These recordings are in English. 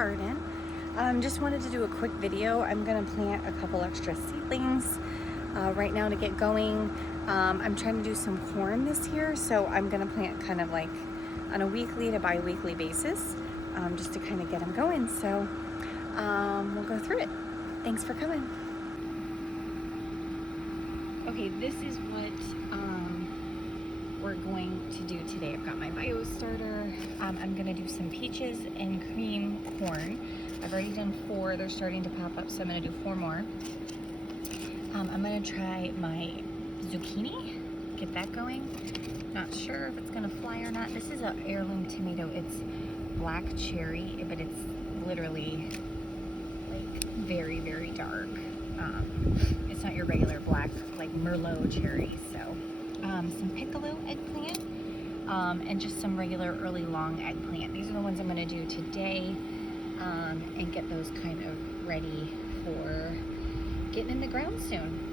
garden. Just wanted to do a quick video. I'm gonna plant a couple extra seedlings right now to get going. I'm trying to do some corn this year, so I'm gonna plant kind of like on a weekly to bi-weekly basis, just to kind of get them going. So we'll go through it. Thanks for coming. Okay, this is what we're going to do today. I've got my bio starter. I'm gonna do some peaches and cream corn. I've already done 4. They're starting to pop up, so I'm gonna do 4 more. I'm gonna try my zucchini, get that going. Not sure if it's gonna fly or not. This is an heirloom tomato. It's black cherry, but it's literally like very, very dark. It's not your regular black, like Merlot cherry. So some piccolo eggplant, and just some regular early long eggplant. These are the ones I'm gonna do today, and get those kind of ready for getting in the ground soon.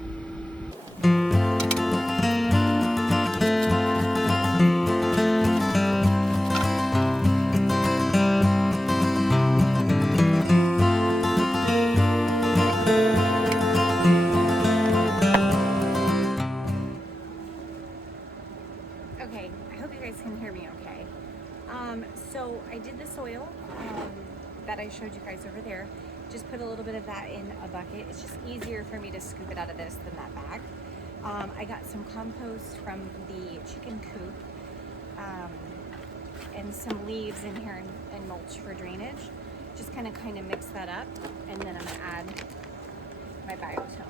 Okay, I hope you guys can hear me okay. So I did the soil that I showed you guys over there. Just put a little bit of that in a bucket. It's just easier for me to scoop it out of this than that bag. I got some compost from the chicken coop, and some leaves in here and mulch for drainage. Just kind of mix that up, and then I'm gonna add my biotone.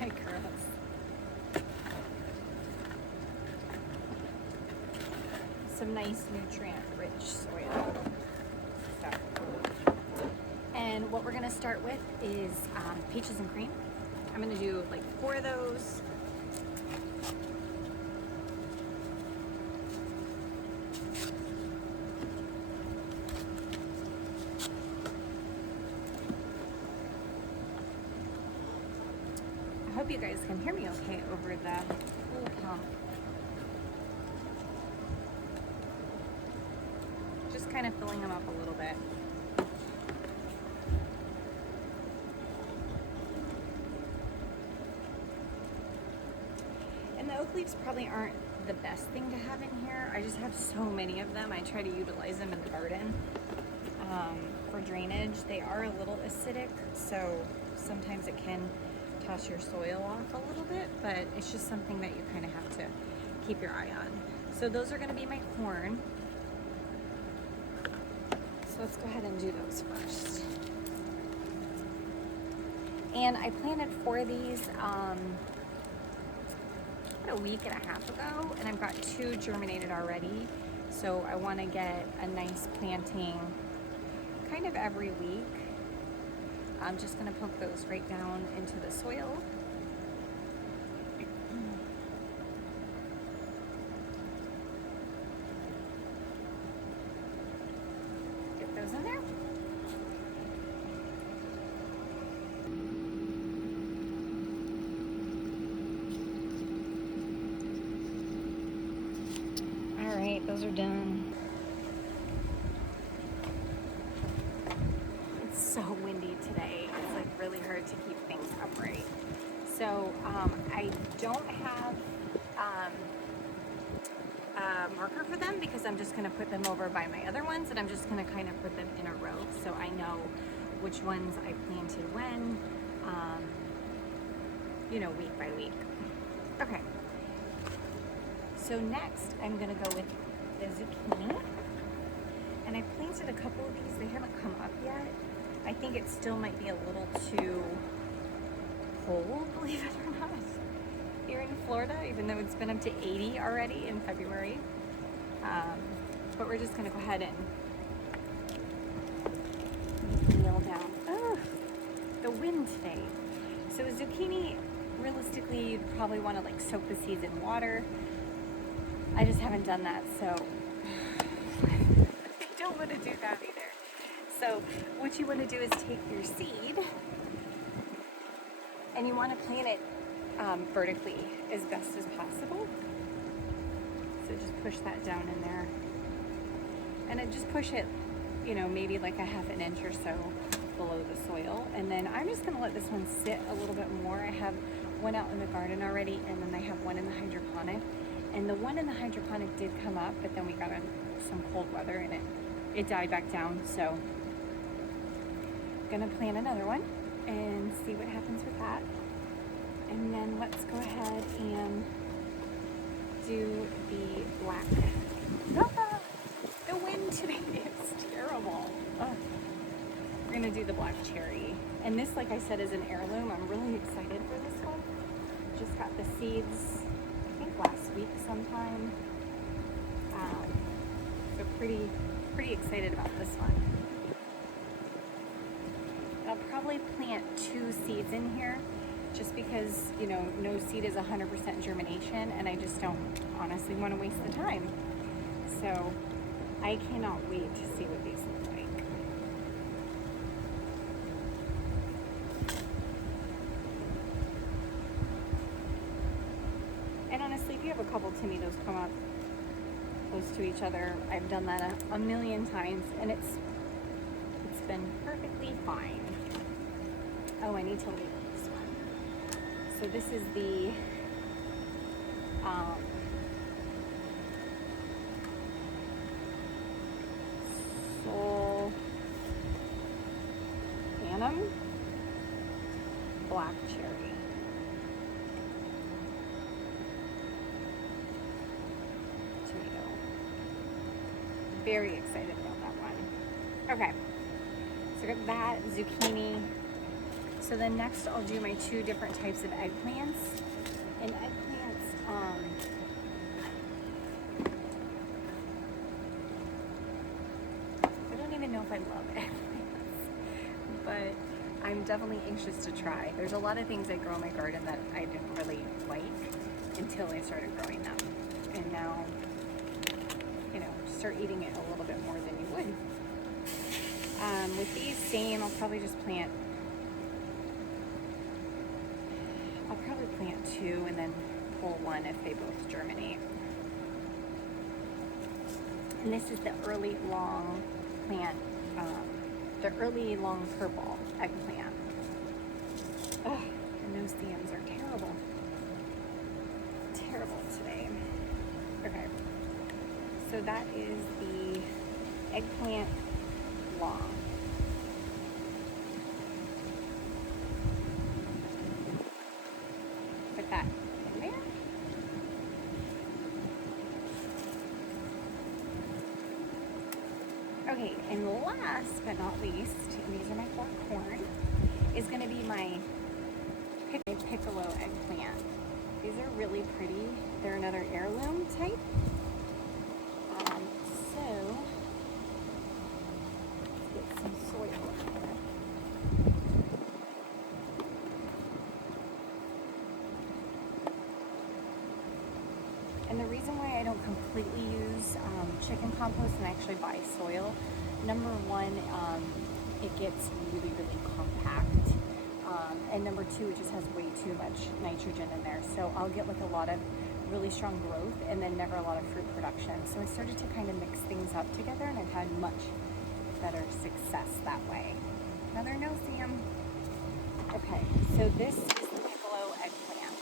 My girls. Some nice nutrient-rich soil. So, and what we're gonna start with is peaches and cream. I'm gonna do like 4 of those. I hope you guys can hear me okay over the pool pump. Just kind of filling them up a little bit. And the oak leaves probably aren't the best thing to have in here. I just have so many of them. I try to utilize them in the garden for drainage. They are a little acidic, so sometimes it can toss your soil off a little bit, but it's just something that you kind of have to keep your eye on. So those are going to be my corn. So let's go ahead and do those first. And I planted 4 of these about a week and a half ago, and I've got 2 germinated already. So I want to get a nice planting kind of every week. I'm just going to poke those right down into the soil. Get those in there. All right, those are done. So windy today. It's like really hard to keep things upright. So I don't have a marker for them because I'm just going to put them over by my other ones, and I'm just going to kind of put them in a row so I know which ones I planted when, week by week. Okay. So next I'm going to go with the zucchini. And I planted a couple of these. They haven't come up yet. I think it still might be a little too cold, believe it or not, here in Florida, even though it's been up to 80 already in February. But we're just gonna go ahead and kneel down. Oh, the wind today. So a zucchini, realistically, you'd probably wanna like soak the seeds in water. I just haven't done that, so I don't wanna do that either. So what you want to do is take your seed and you want to plant it vertically as best as possible. So just push that down in there. And then just push it, you know, maybe like a ½ inch or so below the soil. And then I'm just gonna let this one sit a little bit more. I have one out in the garden already, and then I have one in the hydroponic. And the one in the hydroponic did come up, but then we got some cold weather and it died back down. So I'm gonna plant another one and see what happens with that. And then let's go ahead and do the black. The wind today is terrible. Oh. We're gonna do the black cherry. And this, like I said, is an heirloom. I'm really excited for this one. Just got the seeds, I think last week sometime. So pretty excited about this one. I'll probably plant 2 seeds in here just because, you know, no seed is 100% germination, and I just don't honestly want to waste the time. So I cannot wait to see what these look like. And honestly, if you have a couple tomatoes come up close to each other, I've done that a million times, and it's been perfectly fine. Oh, I need to label this one. So this is the Solanum black cherry. Tomato. Very excited about that one. Okay, so I got that, zucchini. So then next I'll do my 2 different types of eggplants. And eggplants, I don't even know if I love eggplants, but I'm definitely anxious to try. There's a lot of things I grow in my garden that I didn't really like until I started growing them. And now, you know, start eating it a little bit more than you would. With these same, I'll probably just plant 2 and then pull 1 if they both germinate. And this is the early long plant, the early long purple eggplant. Ugh, and those stems are terrible. Terrible today. Okay, so that is the eggplant long. Put that in there. Okay, and last but not least, and these are my 4 corn, is going to be my piccolo eggplant. These are really pretty. They're another heirloom type. So let's get some soil in here. And the reason why I don't completely use chicken compost and actually buy soil, number 1, it gets really, really compact. And number 2, it just has way too much nitrogen in there. So I'll get like a lot of really strong growth and then never a lot of fruit production. So I started to kind of mix things up together, and I've had much better success that way. Another no, Sam. Okay, so this is the piccolo eggplant.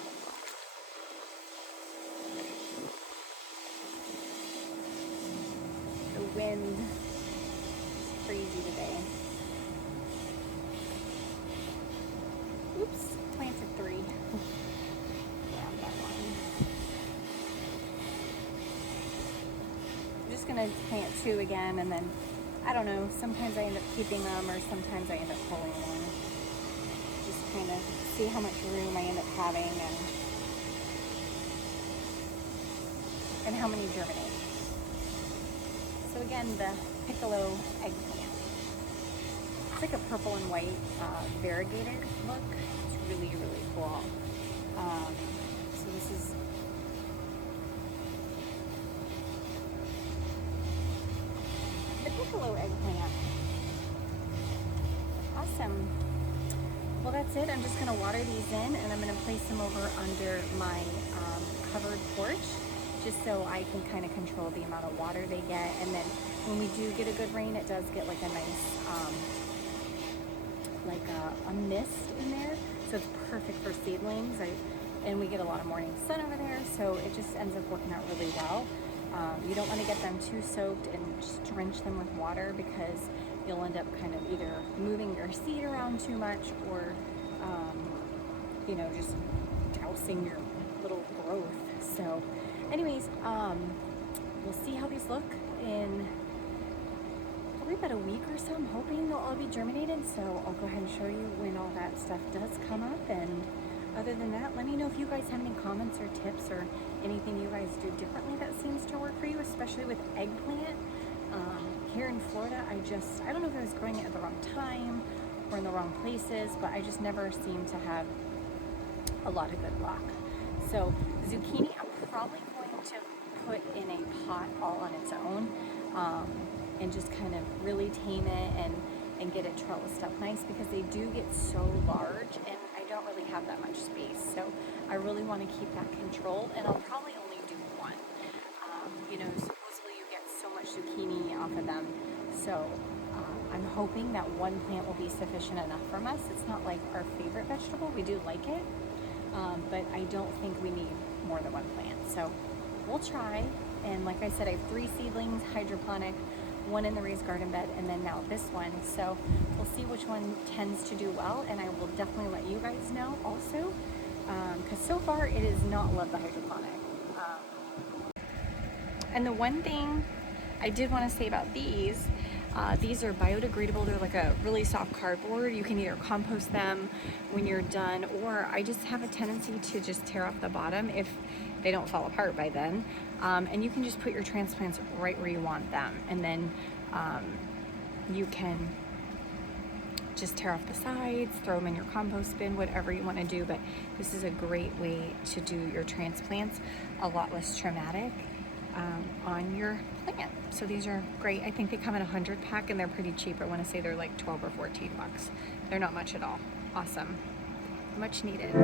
The wind is crazy today. Oops, planted 3. Grab that one. I'm just gonna plant 2 again, and then I don't know, sometimes I end up keeping them or sometimes I end up pulling one. Just kind of see how much room I end up having and how many germinate. So again, the piccolo eggplant. It's like a purple and white variegated look. It's really, really cool. So this is the piccolo eggplant. Awesome. Well, that's it. I'm just going to water these in, and I'm going to place them over under my covered porch, just so I can kind of control the amount of water they get. And then when we do get a good rain, it does get like a nice, a mist in there. So it's perfect for seedlings. And we get a lot of morning sun over there, so it just ends up working out really well. You don't want to get them too soaked and just drench them with water, because you'll end up kind of either moving your seed around too much, or you know, just dousing your little growth. So anyways, we'll see how these look in probably about a week or so. I'm hoping they'll all be germinated, so I'll go ahead and show you when all that stuff does come up. And other than that, let me know if you guys have any comments or tips or anything you guys do differently that seems to work for you, especially with eggplant. Here in Florida, I don't know if I was growing it at the wrong time or in the wrong places, but I just never seem to have a lot of good luck. So zucchini, I'm probably going to put in a pot all on its own, and just kind of really tame it and get it trellised up nice, because they do get so large and I don't really have that much space. So I really want to keep that controlled, and I'll probably only do one. You know, supposedly you get so much zucchini off of them. So I'm hoping that one plant will be sufficient enough from us. It's not like our favorite vegetable. We do like it, but I don't think we need more than one plant. So we'll try. And like I said, I have 3 seedlings, hydroponic, 1 in the raised garden bed, and then now this one. So we'll see which one tends to do well, and I will definitely let you guys know also, because so far it has not loved the hydroponic. And the one thing I did want to say about these are biodegradable. They're like a really soft cardboard. You can either compost them when you're done, or I just have a tendency to just tear off the bottom if they don't fall apart by then. And you can just put your transplants right where you want them, and then you can just tear off the sides, throw them in your compost bin, whatever you want to do. But this is a great way to do your transplants, a lot less traumatic on your plant. So these are great. I think they come in a 100 pack, and they're pretty cheap. I want to say they're like 12 or 14 bucks. They're not much at all. Awesome. Much needed.